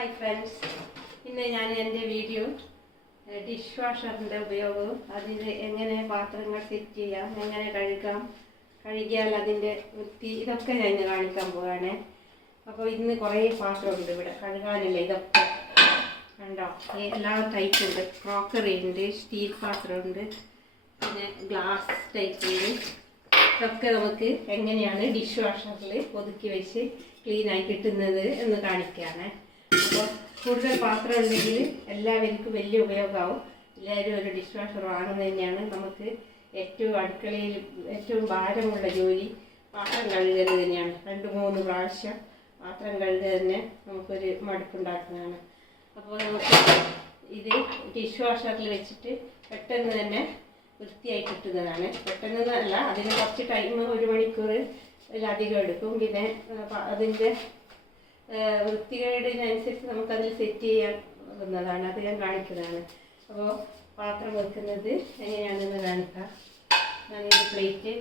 Hi friends ഇന്ന് ഞാൻ എന്റെ വീഡിയോ ഡിഷ് വാഷറിന്റെ ഉപയോഗവും അതിൽ എങ്ങനെ പാത്രങ്ങൾ സെറ്റ് ചെയ്യാം എങ്ങനെ കഴുകാം കഴുകിയാൽ അതിന്റെ വൃത്തി ഇതൊക്കെ ഞാൻ ഇന്ന് കാണിക്കാൻ പോവാണ്. അപ്പോൾ ഇന്ന് കുറേ പാത്രമുണ്ട് ഇവിടെ കഴുകാനില്ല ഇതൊക്കെ. കണ്ടോ? എല്ലാ ടൈപ്പുണ്ട് ക്രോക്കറി ഉണ്ട് സ്റ്റീൽ പാത്രമുണ്ട് പിന്നെ ഗ്ലാസ് ടൈപ്പ് ഉണ്ട്. ഇതൊക്കെ നമുക്ക് എങ്ങനെയാണ് ഡിഷ് വാഷറിൽ ഒതുക്കി വെച്ച് ക്ലീനായി കിട്ടുന്നത് എന്ന് കാണിക്കുകയാണ് അപ്പോൾ കൂടുതൽ പാത്രം ഉണ്ടെങ്കിൽ എല്ലാവർക്കും വലിയ ഉപയോഗമാവും. എല്ലാവരും ഒരു ഡിഷ് വാഷർ വാങ്ങുന്നത് തന്നെയാണ്. നമുക്ക് ഏറ്റവും അടുക്കളയിൽ ഏറ്റവും ഭാരമുള്ള ജോലി പാത്രം കഴുകൽ തന്നെയാണ്. രണ്ട് മൂന്ന് പ്രാവശ്യം പാത്രം കഴുകുക തന്നെ നമുക്കൊരു മടുപ്പുണ്ടാക്കുന്നതാണ്. അപ്പോൾ നമുക്ക് ഇത് ഡിഷ് വാഷറിൽ വെച്ചിട്ട് പെട്ടെന്ന് തന്നെ വൃത്തിയായി കിട്ടുന്നതാണ്. പെട്ടെന്ന് അല്ല അതിന് കുറച്ച് ടൈം ഒരു മണിക്കൂർ അതിലധികം എടുക്കും. പിന്നെ അതിന്റെ വൃത്തികേടിനനുസരിച്ച് നമുക്കതിൽ സെറ്റ് ചെയ്യാൻ ചെയ്യാവുന്നതാണ് അത് ഞാൻ കാണിക്കുന്നതാണ് അപ്പോൾ പാത്രം വെക്കുന്നത് എങ്ങനെയാണെന്ന് കാണിക്കാം. ഞാനൊരു പ്ലേറ്റ്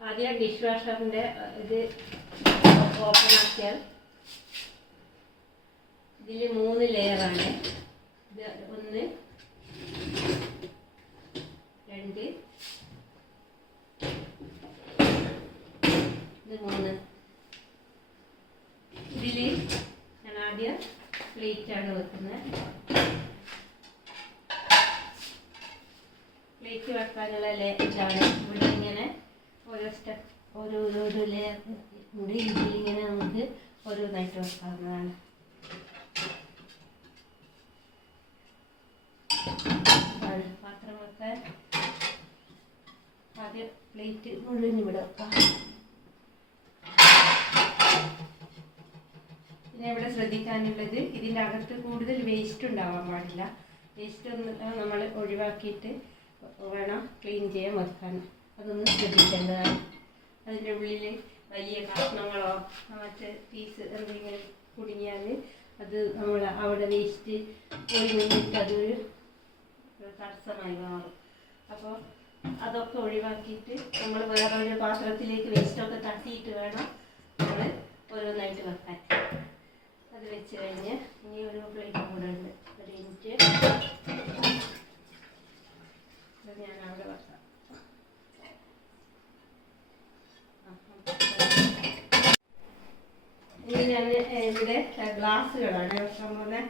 ആദ്യം ഡിഷ് വാഷറിന്റെ ഇത് ഓപ്പൺ ആക്കിയാൽ ഇതിൽ മൂന്ന് ലെയറാണ് ഇത് ഒന്ന് രണ്ട് ഇത് മൂന്ന് ഇതിൽ ഞാൻ ആദ്യം പ്ലേറ്റാണ് വെക്കുന്നത്. പ്ലേറ്റ് വെക്കാനുള്ള ഇതാണ്. ഇവിടെ ഇങ്ങനെ ഓരോ സ്റ്റെപ്പ് ഓരോ ഓരോ ലെയർ ഇതിൽ ഇങ്ങനെ നമുക്ക് ഓരോന്നായിട്ട് വെക്കാവുന്നതാണ്. പാത്രം വെക്കാൻ ആദ്യം പ്ലേറ്റ് മുഴുവൻ ഇവിടെ വെക്കാം പിന്നെ ഇവിടെ ശ്രദ്ധിക്കാനുള്ളത്. ഇതിന്റെ അകത്ത് കൂടുതൽ വേസ്റ്റ് ഉണ്ടാവാൻ പാടില്ല. വേസ്റ്റ് ഒന്ന് നമ്മൾ ഒഴിവാക്കിയിട്ട് വേണം ക്ലീൻ ചെയ്യാൻ വെക്കാൻ. അതൊന്ന് ശ്രദ്ധിക്കേണ്ടതാണ്. അതിന്റെ ഉള്ളിൽ വലിയ കഷ്ണങ്ങളോ മറ്റ് പീസ് എന്തെങ്കിലും കുടുങ്ങിയാൽ അത് നമ്മൾ അവിടെ വേസ്റ്റ് നിന്നിട്ട് അതൊരു തടസ്സമായി മാറും. അപ്പോൾ അതൊക്കെ ഒഴിവാക്കിയിട്ട് നമ്മൾ വേറെ ഒരു പാത്രത്തിലേക്ക് വേസ്റ്റൊക്കെ തട്ടിയിട്ട് വേണം നമ്മൾ ഓരോന്നായിട്ട് വെക്കാൻ. വെച്ച് കഴിഞ്ഞ് ഇനി ഒരു പ്ലേറ്റ് കൂടെ ഉണ്ട്. ഒരു മിനിറ്റ് ഇത് വെക്കാം. ഇനി ഞാൻ ഇവിടെ ഗ്ലാസ്സുകളാണ്. വർഷം പോലെ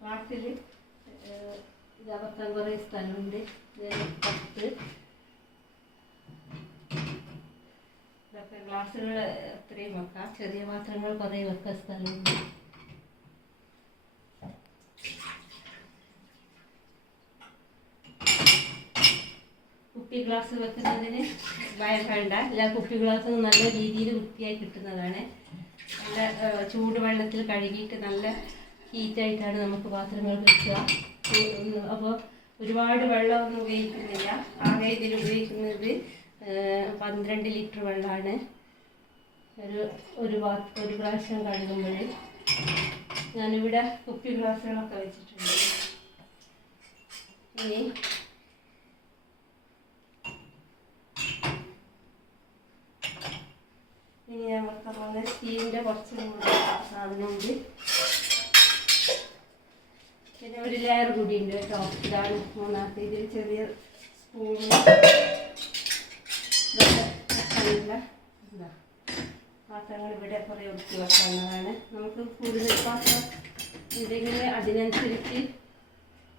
ഗ്ലാസ്സിൽ ഇത് വെക്കാൻ കുറേ സ്ഥലമുണ്ട്. പത്ത് ഇതൊക്കെ ഗ്ലാസ്സുകൾ അത്രയും വെക്കാം. ചെറിയ പാത്രങ്ങൾ കുറേ വെക്കാൻ സ്ഥലമുണ്ട്. കുപ്പി ഗ്ലാസ് വെക്കുന്നതിന് വേണ്ട. എല്ലാ കുപ്പി ഗ്ലാസ്സും നല്ല രീതിയിൽ വൃത്തിയായി കിട്ടുന്നതാണ്. നല്ല ചൂടുവെള്ളത്തിൽ കഴുകിയിട്ട് നല്ല ഹീറ്റായിട്ടാണ് നമുക്ക് പാത്രങ്ങൾ കിട്ടുക അപ്പോൾ ഒരുപാട് വെള്ളമൊന്നും ഉപയോഗിക്കുന്നില്ല. ആകെ ഇതിൽ ഉപയോഗിക്കുന്നത് പന്ത്രണ്ട് ലിറ്റർ വെള്ളമാണ്. ഒരു ഒരു ഒരു പ്രാവശ്യം കഴുകുമ്പോൾ. ഞാനിവിടെ കുപ്പി ഗ്ലാസ്സുകളൊക്കെ വെച്ചിട്ടുണ്ട്. ഇനി ഞാൻ വെക്കാൻ പോകുന്ന സ്റ്റീലിന്റെ കുറച്ച് സാധനമുണ്ട്. പിന്നെ ഒരു ലെയർ കൂടി ഉണ്ട് കേട്ടോ. ഇതാണ് മൂന്നാമത്തെ ഇതിൽ ചെറിയ സ്പൂണ് പാത്രങ്ങൾ ഇവിടെ കുറേ ഒതുക്കി വെക്കാവുന്നതാണ്. നമുക്ക് കൂടുതൽ പാത്രം ഉണ്ടെങ്കിൽ അതിനനുസരിച്ച്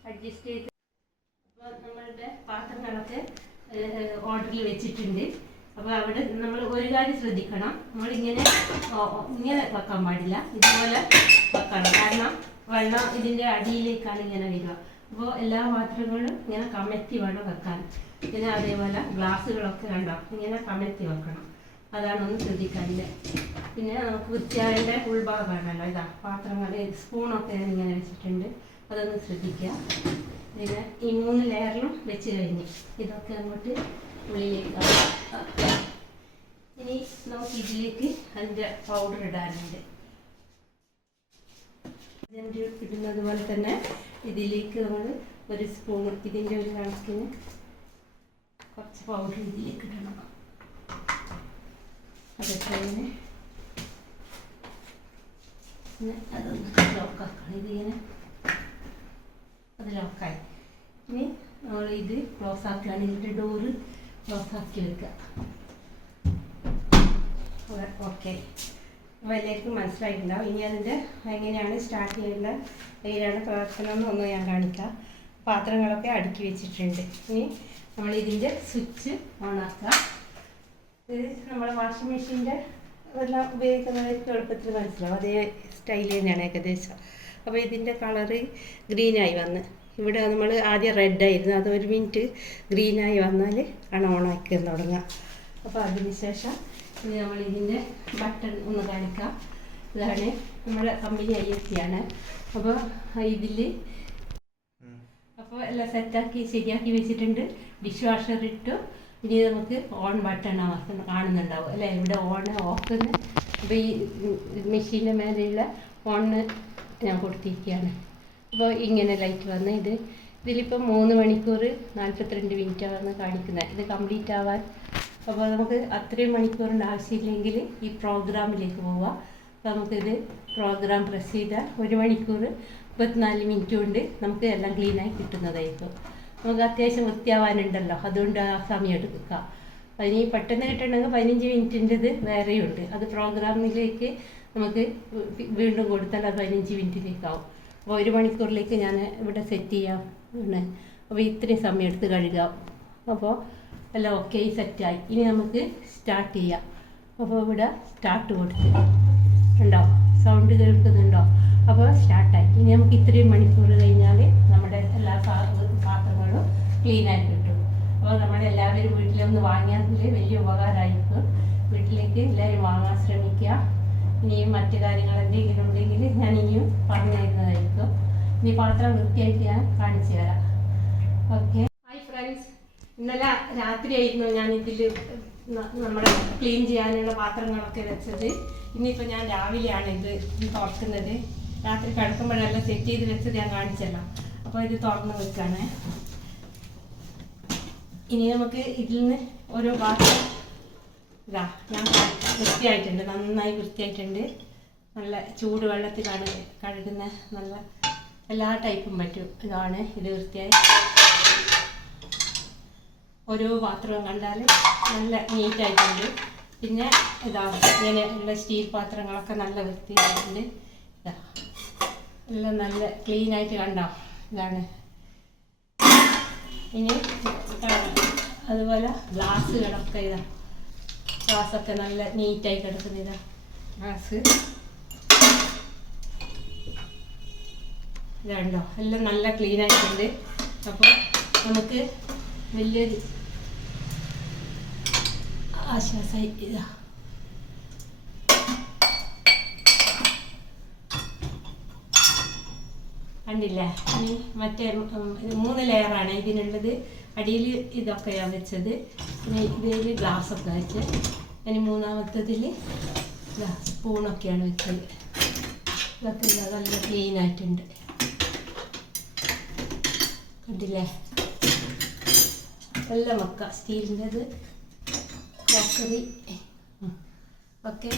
അഡ്ജസ്റ്റ് ചെയ്ത് അപ്പോൾ നമ്മളുടെ പാത്രങ്ങളൊക്കെ ഓർഡറിൽ വെച്ചിട്ടുണ്ട്. അപ്പോൾ അവിടെ നമ്മൾ ഒരു കാര്യം ശ്രദ്ധിക്കണം. നമ്മളിങ്ങനെ ഇങ്ങനെ വെക്കാൻ പാടില്ല. ഇതുപോലെ വെക്കണം. കാരണം വെള്ളം ഇതിന്റെ അടിയിലേക്കാണ് ഇങ്ങനെ വരിക. അപ്പോൾ എല്ലാ പാത്രങ്ങളും ഇങ്ങനെ കമഴ്ത്തി വേണം വെക്കാൻ. പിന്നെ അതേപോലെ ഗ്ലാസ്സുകളൊക്കെ കണ്ടോ? ഇങ്ങനെ കമഴ്ത്തി വെക്കണം. അതാണ് ഒന്ന് ശ്രദ്ധിക്കാനില്ല? പിന്നെ നമുക്ക് വൃത്തിയായതിന്റെ ഉൾഭാഗമാണല്ലോ ഇതാ പാത്രങ്ങൾ സ്പൂണൊക്കെ ഞാൻ ഇങ്ങനെ വെച്ചിട്ടുണ്ട്. അതൊന്ന് ശ്രദ്ധിക്കുക. പിന്നെ ഈ മൂന്ന് ലെയറിലും വെച്ച് കഴിഞ്ഞ് ഇതൊക്കെ അങ്ങോട്ട് ഉള്ളിലേക്ക്. ഇനി നമുക്ക് ഇതിലേക്ക് അതിന്റെ പൗഡർ ഇടാനുണ്ട്. ഇതിന്റെ ഇടുന്നത് പോലെ തന്നെ ഇതിലേക്ക് നമ്മൾ ഒരു സ്പൂൺ ഇതിന്റെ ഒരു കണക്കിന് കുറച്ച് പൗഡർ ഇതിലേക്ക് ഇടണം. അതൊക്കെ ഇങ്ങനെ അതൊന്ന് ലോക്കാക്കണം ഇതിങ്ങനെ അത് ലോക്കായി ഇനി നമ്മൾ ഇത് ക്ലോസ് ആക്കുകയാണ്. ഇതിന്റെ ഡോറ് ക്ലോസ് ആക്കി വെക്കുക. ഓക്കെ അപ്പോൾ എല്ലാവർക്കും മനസ്സിലായിട്ടുണ്ടാവും. ഇനി അതിന്റെ എങ്ങനെയാണ് സ്റ്റാർട്ട് ചെയ്യുന്ന എങ്ങനെയാണ് പ്രവർത്തനം എന്നൊന്ന് ഞാൻ കാണിക്കാം. പാത്രങ്ങളൊക്കെ അടുക്കി വെച്ചിട്ടുണ്ട്. ഇനി നമ്മൾ ഇതിന്റെ സ്വിച്ച് ഓണാക്കുക ഇത് നമ്മുടെ വാഷിംഗ് മെഷീന്റെ എല്ലാം ഉപയോഗിക്കുന്നവർക്ക് എളുപ്പത്തിൽ മനസ്സിലാവും. അതേ സ്റ്റൈൽ തന്നെയാണ് ഏകദേശം. അപ്പോൾ ഇതിന്റെ കളറ് ഗ്രീനായി വന്ന്. ഇവിടെ നമ്മൾ ആദ്യം റെഡ് ആയിരുന്നു. അത് ഒരു മിനിറ്റ് ഗ്രീനായി വന്നാൽ ആണ് ഓണാക്കി തുടങ്ങുക അപ്പോൾ അതിന് ശേഷം ഇനി നമ്മൾ ഇതിന്റെ ബട്ടൺ ഒന്ന് കാണിക്കാം. ഇതാണ് നമ്മുടെ കമ്പനി ഐ എസ് സി ആണ് അപ്പോൾ ഇതിൽ അപ്പോൾ എല്ലാം സെറ്റാക്കി ശരിയാക്കി വെച്ചിട്ടുണ്ട്. ഡിഷ് വാഷർ ഇട്ടു. ഇനി നമുക്ക് ഓൺ ബട്ടൺ കാണുന്നുണ്ടാവും. അല്ലേ? ഇവിടെ ഓൺ ഓഫ് അപ്പോൾ ഈ മെഷീന്റെ മേലെയുള്ള ഓണ് ഞാൻ കൊടുത്തിരിക്കുകയാണ്. അപ്പോൾ ഇങ്ങനെ ലൈറ്റ് വന്ന് ഇത് ഇതിലിപ്പോൾ മൂന്ന് മണിക്കൂർ നാൽപ്പത്തിരണ്ട് മിനിറ്റ് മിനിറ്റാണ് കാണിക്കുന്നത്. ഇത് കംപ്ലീറ്റ് ആവാൻ അപ്പോൾ നമുക്ക് അത്രയും മണിക്കൂറിന്റെ ആവശ്യമില്ലെങ്കിൽ ഈ പ്രോഗ്രാമിലേക്ക് പോവാം. അപ്പോൾ നമുക്കിത് പ്രോഗ്രാം പ്രസ് ചെയ്താൽ ഒരു മണിക്കൂർ മുപ്പത്തിനാല് മിനിറ്റ് കൊണ്ട് നമുക്ക് എല്ലാം ക്ലീനായി കിട്ടുന്നതായിരിക്കും. നമുക്ക് അത്യാവശ്യം വൃത്തിയാവാനുണ്ടല്ലോ. അതുകൊണ്ട് ആ സമയം എടുക്കുക അതിന് പെട്ടെന്ന് കിട്ടണമെങ്കിൽ പതിനഞ്ച് മിനിറ്റിന്റെത് വേറെയുണ്ട്. അത് പ്രോഗ്രാമിലേക്ക് നമുക്ക് വീണ്ടും കൊടുത്താൽ അത് പതിനഞ്ച് മിനിറ്റിലേക്കാവും. അപ്പോൾ ഒരു മണിക്കൂറിലേക്ക് ഞാൻ ഇവിടെ സെറ്റ് ചെയ്യാം. അപ്പോൾ ഇത്രയും സമയം എടുത്ത് കഴുകാം. അപ്പോൾ എല്ലാം ഓക്കെ സെറ്റായി ഇനി നമുക്ക് സ്റ്റാർട്ട് ചെയ്യാം. അപ്പോൾ ഇവിടെ സ്റ്റാർട്ട് കൊടുത്ത്. ഉണ്ടോ സൗണ്ട് കേൾക്കുന്നുണ്ടോ? അപ്പോൾ സ്റ്റാർട്ടായി ഇനി നമുക്ക് ഇത്രയും മണിക്കൂർ കഴിഞ്ഞാൽ നമ്മുടെ എല്ലാ പാത്രങ്ങളും പാത്രങ്ങളും ആയി കിട്ടും. അപ്പോൾ നമ്മുടെ എല്ലാവരും വീട്ടിലൊന്ന് വാങ്ങിയാൽ വലിയ ഉപകാരമായിരിക്കും. വീട്ടിലേക്ക് എല്ലാവരും വാങ്ങാൻ ശ്രമിക്കുക. ഇനിയും മറ്റു കാര്യങ്ങൾ എന്തെങ്കിലും ഉണ്ടെങ്കിൽ ഞാൻ ഇനിയും പറഞ്ഞു തരുന്നതായിരിക്കും. ഇനി പാത്രം വൃത്തിയായിട്ട് ഞാൻ കാണിച്ചു തരാം. ഓക്കെ ഇന്നലെ രാത്രിയായിരുന്നു ഞാൻ ഇതിൽ നമ്മുടെ ക്ലീൻ ചെയ്യാനുള്ള പാത്രങ്ങളൊക്കെ വെച്ചത്. ഇന്നിപ്പോൾ ഞാൻ രാവിലെയാണ് ഇത് തുറക്കുന്നത്. രാത്രി കിടക്കുമ്പോഴെല്ലാം സെറ്റ് ചെയ്ത് വെച്ചത് ഞാൻ കാണിച്ചല്ലോ. അപ്പോൾ ഇത് തുറന്ന് വെക്കാണ്. ഇനി നമുക്ക് ഇതിൽ നിന്ന് ഓരോ പാത്രം ഇതാ ഞാൻ വൃത്തിയായിട്ടുണ്ട് നന്നായി വൃത്തിയായിട്ടുണ്ട്. നല്ല ചൂട് വെള്ളത്തിൽ കഴുകുന്ന നല്ല എല്ലാ ടൈപ്പും പറ്റും. ഇതാണ് ഇത് വൃത്തിയായി. ഓരോ പാത്രവും കണ്ടാൽ നല്ല നീറ്റായിട്ടുണ്ട്. പിന്നെ ഇതാ ഇങ്ങനെ ഉള്ള സ്റ്റീൽ പാത്രങ്ങളൊക്കെ നല്ല വൃത്തിയായിട്ടുണ്ട്. ഇതാ എല്ലാം നല്ല ക്ലീൻ ആയിട്ട് കണ്ടോ? ഇതാണ്. ഇനി. അതുപോലെ ഗ്ലാസ്സുകളൊക്കെ ഇതാ. ഗ്ലാസ്സൊക്കെ നല്ല നീറ്റായി കിടക്കുന്ന ഇതാ. ഗ്ലാസ് ഇതുണ്ടോ എല്ലാം നല്ല ക്ലീൻ ആയിട്ടുണ്ട് അപ്പോൾ നമുക്ക് വലിയൊരു ആശ്വാസമായി ഇതാ കണ്ടില്ലേ? ഇനി മറ്റേ മൂന്ന് ലെയറാണ് ഇതിനുള്ളത്. അടിയിൽ ഇതൊക്കെ ഞാൻ വെച്ചത്. പിന്നെ ഇതിൽ ഗ്ലാസ്സൊക്കെ വെച്ച്. ഇനി മൂന്നാമത്തതിൽ സ്പൂണൊക്കെയാണ് വെച്ചത്. ഇതൊക്കെ ഇതാ നല്ല ക്ലീൻ ആയിട്ടുണ്ട് കണ്ടില്ലേ? നല്ല മക്ക സ്റ്റീലിന്റെത്. Crockery okay.